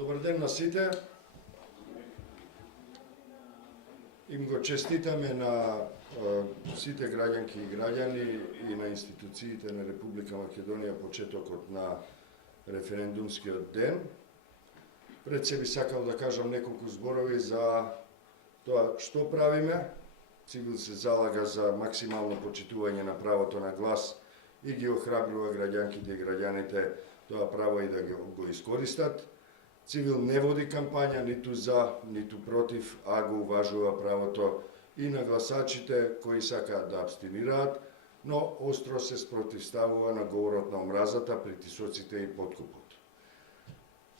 Добар ден на сите. Им го честитаме на сите граѓанки и граѓани и на институциите на Република Македонија почетокот на референдумскиот ден. Пред се би сакал да кажам неколку зборови за тоа што правиме. Цивил се залага за максимално почитување на правото на глас и ги охрабрува граѓанките и граѓаните тоа право и да го искористат. Цивил не води кампања ниту за, ниту против, а го уважува правото и на гласачите кои сакаат да абстинираат, но остро се спротивставува на говорот на омразата, притисоците и подкупот.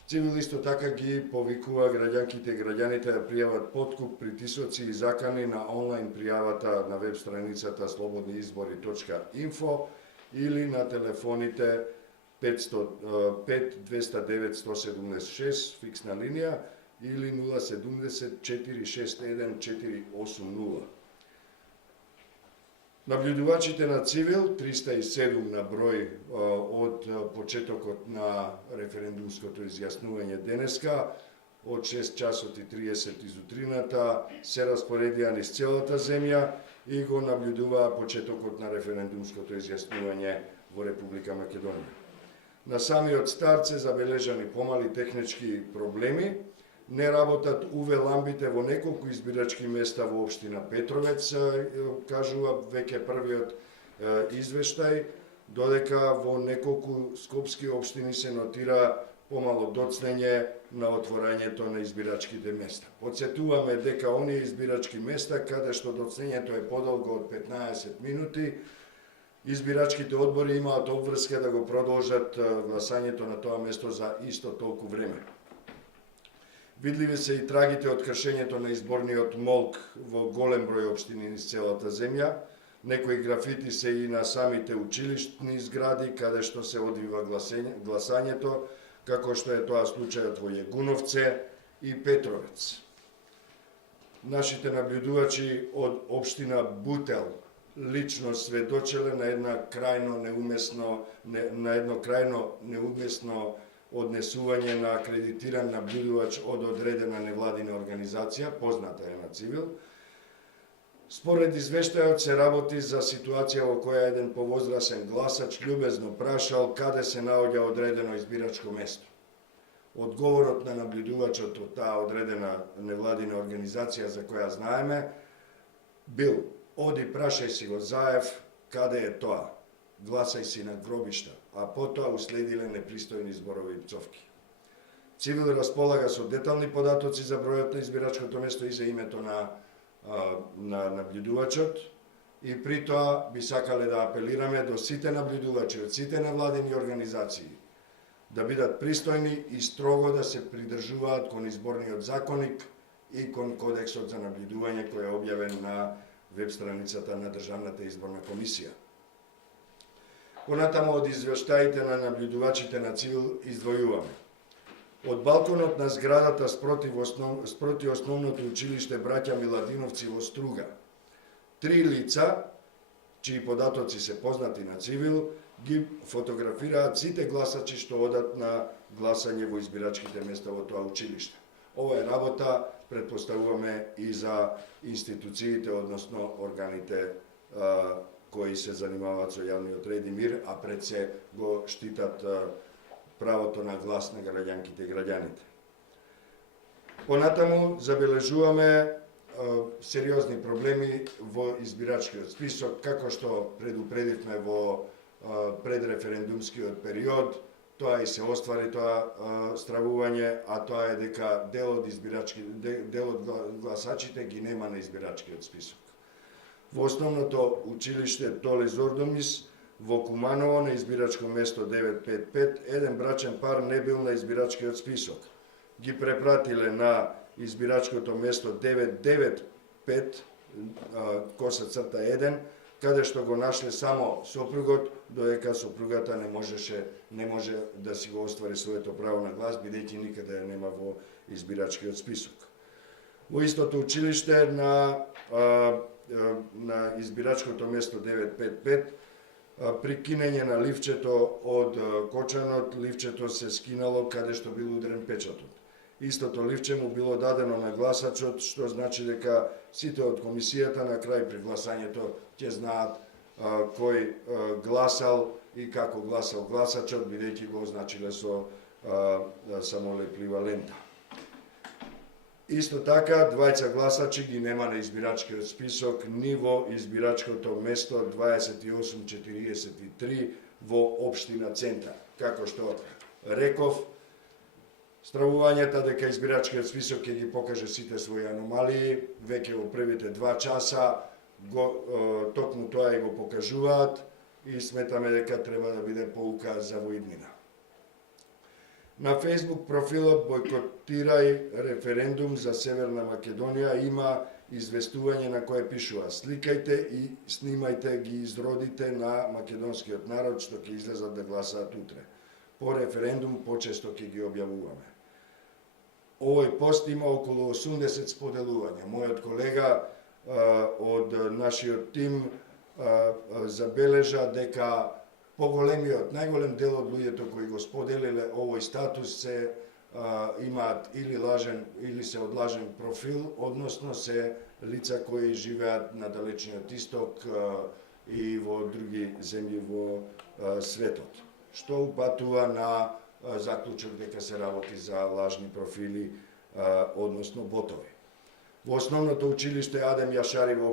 Цивил исто така ги повикува граѓанките и граѓаните да пријават подкуп, притисоци и закани на онлайн пријавата на веб страницата slobodniizbori.info или на телефоните 5-209-176 фиксна линија или 070-461-480. Наблюдувачите на Цивил, 307 на број од почетокот на референдумското изјаснување денеска, од 6 часот и 30 изутрината, се распоредија низ целата земја и го наблюдуваа почетокот на референдумското изјаснување во Република Македонија. На самиот старт се забележани помали технички проблеми, не работат УВ ламбите во неколку избирачки места во општина Петровец, кажува веќе првиот извештај, додека во неколку скопски општини се нотира помало доцнење на отворањето на избирачките места. Подсетуваме дека оние избирачки места каде што доцнењето е подолго од 15 минути, избирачките одбори имаат обврска да го продолжат гласањето на тоа место за исто толку време. Видливи се и трагите од кршењето на изборниот молк во голем број општини низ целата земја. Некои графити се и на самите училиштни згради каде што се одвива гласањето, како што е тоа случајот во Јегуновце и Петровец. Нашите наблюдувачи од општина Бутел лично сведочеле на едно крајно неумесно однесување на акредитиран наблюдувач од одредена невладина организација, позната е на Цивил. Според извештајот се работи за ситуација во која еден повозрасен гласач љубезно прашал каде се наоѓа одредено избирачко место. Одговорот на наблюдувачот од таа одредена невладина организација за која знаеме бил: оди прашај си го Заев каде е тоа, гласај си на гробишта, а потоа уследиле непристојни зборови и пцовки. Цивил располага со детални податоци за бројот на избирачкото место и за името на наблюдувачот и при тоа би сакале да апелираме до сите наблюдувачи од сите невладини организации да бидат пристојни и строго да се придржуваат кон изборниот законник и кон кодексот за наблюдување кој е објавен на веб страницата на Државната изборна комисија. Понатаму од извештаите на наблюдувачите на Цивил издвојуваме: од балконот на зградата спроти основното училиште Браќа Миладиновци во Струга, 3 лица, чии податоци се познати на Цивил, ги фотографираат сите гласачи што одат на гласање во избирачките места во тоа училиште. Ова е работа, предпоставуваме, и за институциите, односно органите кои се занимаваат со јавниот ред и мир, а пред се го штитат правото на глас на граѓанките и граѓаните. Понатаму забележуваме сериозни проблеми во избирачкиот список, како што предупредивме во предреферендумскиот период. Тоа и се оствари тоа стравување, а тоа е дека дел од гласачите ги нема на избирачкиот список. Во основното училиште Толе Зордомис во Куманово на избирачко место 955 еден брачен пар не бил на избирачкиот список. Ги препратиле на избирачкото место 995 _1, каде што го нашле само сопругот, додека сопругата не може да си го оствари своето право на глас, бидејќи никаде нема во избирачкиот список. Во истото училиште на избирачкото место 955 при кинење на ливчето од кочанот, ливчето се скинало каде што бил ударен печатот. Истото ливче му било дадено на гласачот, што значи дека сите од комисијата на крај при гласањето ќе знаат кој гласал и како гласал гласачот, бидејќи го означиле со самолеплива лента. Исто така, двајца гласачи ги нема на избирачкиот список ни во избирачкото место 2843 во општина Центар. Како што реков, стравувањата дека избирачкиот список ќе ги покаже сите своји аномалии, веќе во првите 2 часа токму тоа и го покажуваат и сметаме дека треба да биде поука за воиднина. На Facebook профилот Бојкотирај референдум за Северна Македонија има известување на кое пишува: сликајте и снимајте ги изродите на македонскиот народ што ќе излезат да гласаат утре. По референдум почесто ќе ги објавуваме. Овој пост има околу 80 споделувања. Мојот колега од нашиот тим забележа дека најголем дел од луѓето кои го споделиле овој статус се имаат или лажен или се од лажен профил, односно се лица кои живеат на далечниот исток и во други земји во светот, што упатува на заклучок дека се работи за лажни профили, односно ботови. Во основното училиште Адем Јашари во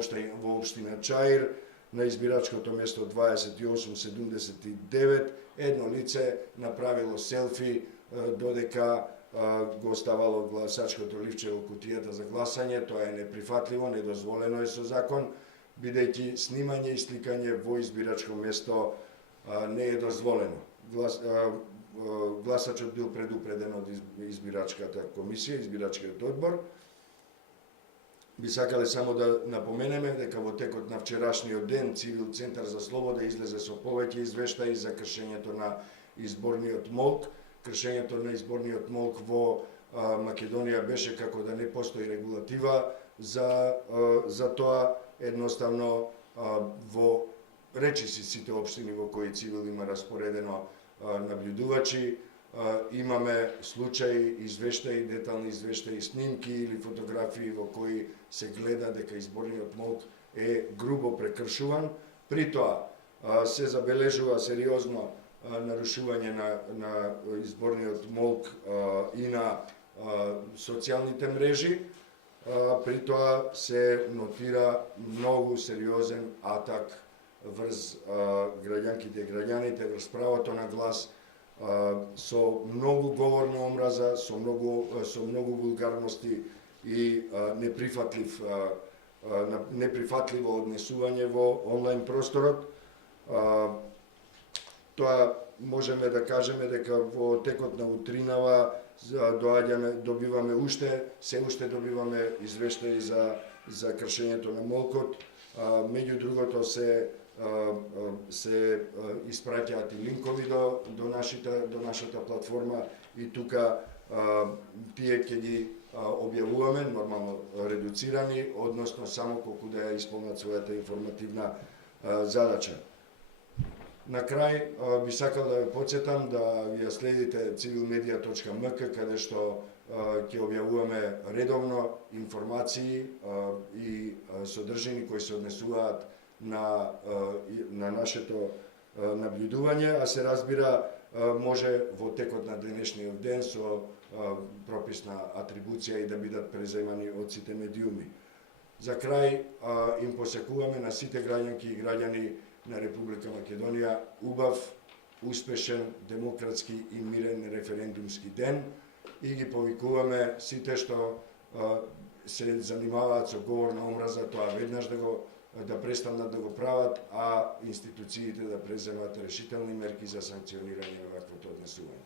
општина Чаир, на избирачкото место 2879, едно лице направило селфи додека го ставало гласачкото ливче во кутијата за гласање. Тоа е неприфатливо, недозволено е со закон, бидејќи снимање и сликање во избирачко место не е дозволено. Гласачот бил предупреден од избирачката комисија, избирачкиот одбор. Би сакале само да напоменеме дека во текот на вчерашниот ден Цивил Центар за слобода излезе со повеќе извештаи за кршењето на изборниот молк. Кршењето на изборниот молк во Македонија беше како да не постои регулатива за тоа. Едноставно во речиси сите општини во кои Цивил има распоредено наблюдувачи, имаме случаи, извештаи, детални извештаи, снимки или фотографии во кои се гледа дека изборниот молк е грубо прекршуван. При тоа се забележува сериозно нарушување на изборниот молк и на социјалните мрежи. При тоа се нотира многу сериозен атак врз граѓанките и граѓаните, врз правото на глас, со многу говор на омраза, со многу вулгарности и неприфатливо однесување во онлайн просторот. Тоа можеме да кажеме дека во текот на утринава добиваме се уште добиваме извештаи за кршењето на молкот. Меѓу другото се испраќаат и линкови до нашата платформа и тука тие ќе ги објавуваме, нормално редуцирани, односно само колку да ја исполнат својата информативна задача. На крај би сакал да ве потсетам да ја следите civilmedia.mk, каде што ќе објавуваме редовно информации и содржини кои се однесуваат на нашето наблюдување, а се разбира може во текот на денешниот ден со прописна атрибуција и да бидат преземани од сите медиуми. За крај им посекуваме на сите граѓанки и граѓани на Република Македонија убав, успешен, демократски и мирен референдумски ден и ги повикуваме сите што се занимаваат со говор на омраза, тоа веднаш да престанат да го прават, а институциите да преземат решителни мерки за санкционирање на ваквото однесување.